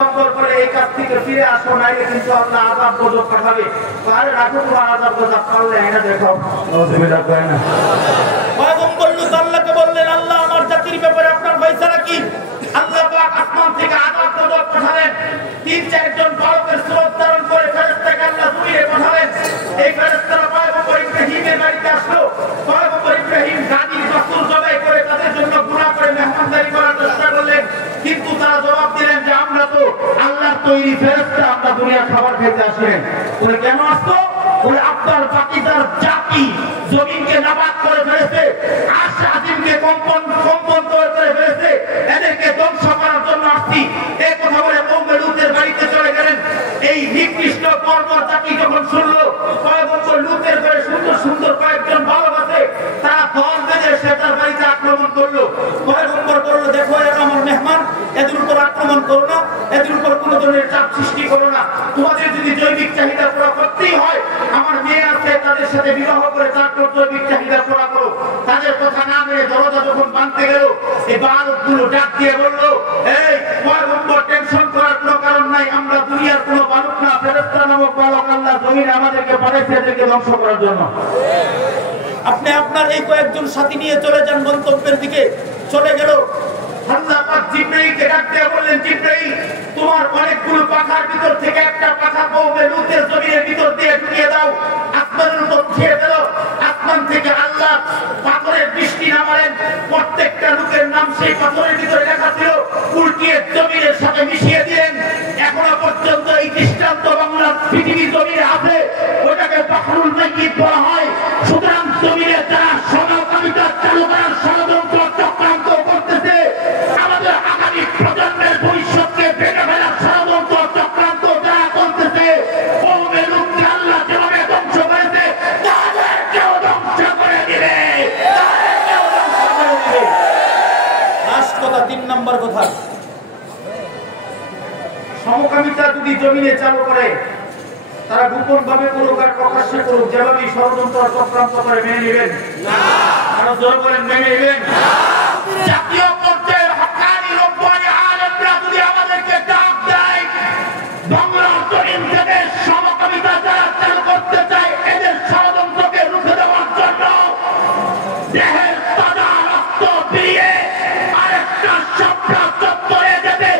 করে এই কাজ থেকে ফিরে আসো, নাইলে কিন্তু আল্লাহ আযাব গজব পাঠাবে। আরে রাখো তোমার আযাব গজব, পারলে এনে দেখো নজরুল্লাহ কয় না। পয়গম্বর লূত আল্লাহকে বললেন, আল্লাহ আমার জাতির ব্যাপারে আপনার ফয়সালা কি? আল্লাহ পাক আসমান থেকে আযাব গজব পাঠালেন। ৩-৪ জন পালকের স্রোত ধারণ করে ফেরেশতাকে আল্লাহ জমিনে পাঠালেন। এই ফেরেশতারা পয়গম্বর ইব্রাহিমের বাড়িতে আসলো। পয়গম্বর ইব্রাহিম গাদীর বাছুর জবাই করে তাদের জন্য গুনাহ করে মেহমানদারি করার চেষ্টা করলেন, কিন্তু তারা জবাব দিলেন যে আমরা তো আল্লাহর তৈরি ফেরেশতা, আমরা দুনিয়ার খাবার খেতে আসলেন। বলে কেন আসতো? বলে আপনার বাকিদার জাতি জমিনকে নাবাদ করে ফেলেছে, আরশ আজিমকে কম্পন করে ফেলেছে, এদেরকে ধ্বংস করার জন্য আসছি। এই কথা বলে কওমে লূতের বাড়িতে চলে গেলেন। এই নিকৃষ্ট বর্বর জাতি যখন শুনলো পয়গম্বর লূতের ঘরে সুন্দর সুন্দর কয়েকজন বালক আছে, তারা দল বেঁধে সে তার বাড়িতে আক্রমণ করলো। পয়গম্বর বললো, দেখো এরা আমার মেহমান, এদের উপর আক্রমণ করো না, এদের উপর কোনো ধরনের চাপ সৃষ্টি করো না। তোমাদের যদি জৈবিক চাহিদা পুরো করতেই হয়, আমার মেয়ে আছে, তাদের সাথে বিবাহ করে তারপর জৈবিক চাহিদা পুরো করো। তাদের কথা না মেনে দরজা যখন বাঁধতে গেল, এই বালকগুলো ডাক দিয়ে বললো, এই পয়গম্বর, টেনশন করার কোনো কারণ নাই, আমরা দুনিয়ার কোনো বালক না, ফেরেশতা নামক বালক আল্লাহ জমিনে আমাদেরকে পাঠাইছে এদেরকে ধ্বংস করার জন্য। আপনি আপনার এই কয়েকজন সাথী নিয়ে চলে যান গন্তব্যের দিকে। চলে গেল। আল্লাহ পাক জিবরাইলকে ডাক দিয়ে বললেন, জিবরাইল, তোমার অনেকগুলো পাখার ভিতর থেকে একটা পাখা কওমে লূতের জমিনের ভিতর দিয়ে ঢুকিয়ে দাও, আসমানের উপর উঠিয়ে দিল। আসমান থেকে আল্লাহ পাথরের বৃষ্টি নামালেন। প্রত্যেকটা লোকের নাম সেই পাথরের ভিতরে লেখা ছিল, উল্টিয়ে জমিনের সাথে মিশিয়ে দিলেন। এখনো পর্যন্ত এই দৃষ্টান্ত বাংলা পৃথিবীর জমিনে আছে, ওটাকে বাহরুল মাইয়িত বলা হয়। সুতরাং জমিনে যারা সমকামিতা চালু করার ষড়যন্ত্র চক্রান্ত করতেছে, আমাদের আগামী প্রজন্মের ভবিষ্যৎকে ভেঙে ফেলার ষড়যন্ত্র চক্রান্ত যারা করতেছে, কওমে লূতকে আল্লাহ যেভাবে ধ্বংস করেছে তাদেরকেও ধ্বংস করে দিবে। লাস্ট কথা, ৩ নম্বর কথা, সমকামিতা যদি জমিনে চালু করে, তারা গোপন ভাবে করুক আর প্রকাশ্যে করুক, যেভাবে ষড়যন্ত্র চক্রান্ত করে মেনে নেবেন না? আরো জোরে বলেন, মেনে নেবেন না? জাতীয় পর্যায়ের হক্কানি রব্বানি আলেমরা যদি আমাদেরকে ডাক দেয়, বাংলার জমিন থেকে সমকামিতা যারা চালু করতে চায়, এদের ষড়যন্ত্রকে রুখে দেওয়ার জন্য দেহের তাজা রক্ত দিয়ে আরেকটা শাপলা চত্বরে যেতে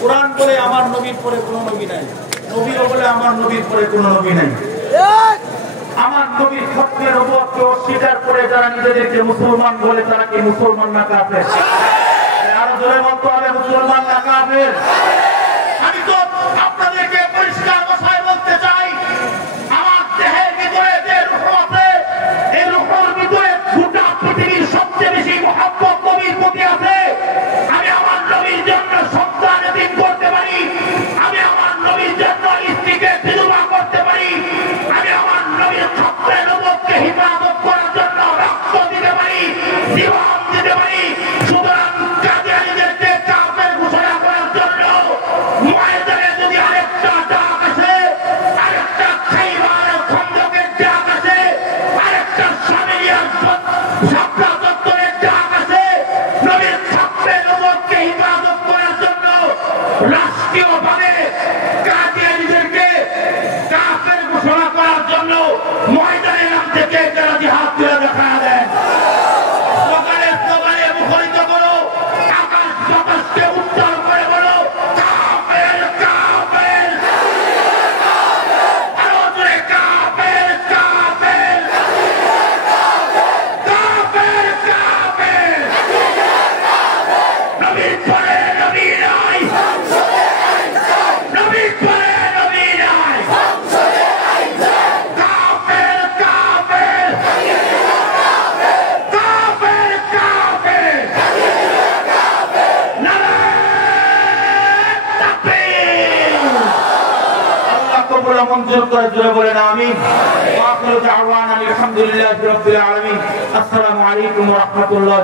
কোরআন বলে আমার নবীর পরে কোন নবী নাই, নবীও বলে আমার নবীর পরে কোন নবী নাই। আমার নবীর খতমে নবুয়তকে অস্বীকার করে যারা নিজেদেরকে মুসলমান বলে, তারা কি মুসলমান না কাফের? আরো জোরে বলতে হবে, মুসলমান না কাফের? আমি তো আপনাদেরকে পরিষ্কার ভাষায় বলতে চাই, আমার দেহের ভিতরে যে রূহ আছে, এই রূহের ভিতরে গোটা পৃথিবীর সবচেয়ে বেশি মহব্বত নবীর প্রতি আছে। আমি আমার নবীর জন্য সন্তান এতিম করতে পারি, আমি আমার নবীর জন্য স্ত্রীকে বিধবা করতে পারি, আমি আমার নবীর খতমে নবুয়তকে হিফাজত করার জন্য রক্ত দিতে পারি, জীবন দিতে পারি। সুতরাং কাদিয়ানীদেরকে কাফের ঘোষণা করার জন্য ময়দানে যদি আরেকটা ডাক আসে, আরেকটা খাইবার খন্দকের ডাক আসে, আরেকটা সামিরিয়ার শাপলা চত্বরের ডাক আসে, নবীর খতমে নবুয়তকে হিফাজত করার জন্য রাষ্ট্রীয়ভাবে কাদিয়ানীদেরকে কাফের ঘোষণা করার জন্য ময়দানে নামতে কে যারা জিহাদ করে দেখা দেন, সকালে সকালে মুখরিত করো, আকাশ বাতাসকে উত্তর করে বলো, কাফের কাফের, আরো জোরে কাফের কাফের, কাফের কাফের, নবীর পরে নবী নাই, কবুল ও মঞ্জুর করে জোরে বলেন আমিন। ওয়া আখিরু দাওয়ানা আলহামদুলিল্লাহি রাব্বিল আলামিন। আসসালামু আলাইকুম ওয়া রাহমাতুল্লাহ।